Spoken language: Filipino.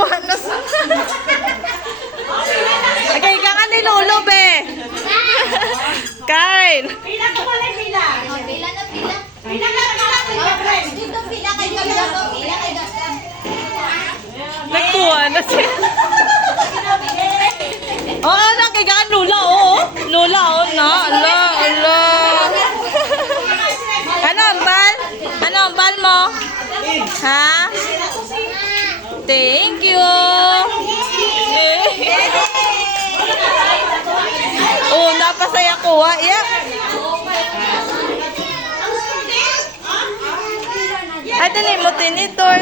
kuha na sa... Okay, ka nga ni Lolo, be. Kain. Pila ko pala, pila. Pila na pila. Pila na, pila. Dito pila kay Gagado. Pila kay Gagado. Nagkuha na siya. Oo, nakika ka Lola, oo. Lola, oo na. Ala, ala. Ano ang bal? Ano ang bal mo? Ha? Thank you. Oh, napasaya ko, ha? Yeah. Ay, dali mo, tinitor.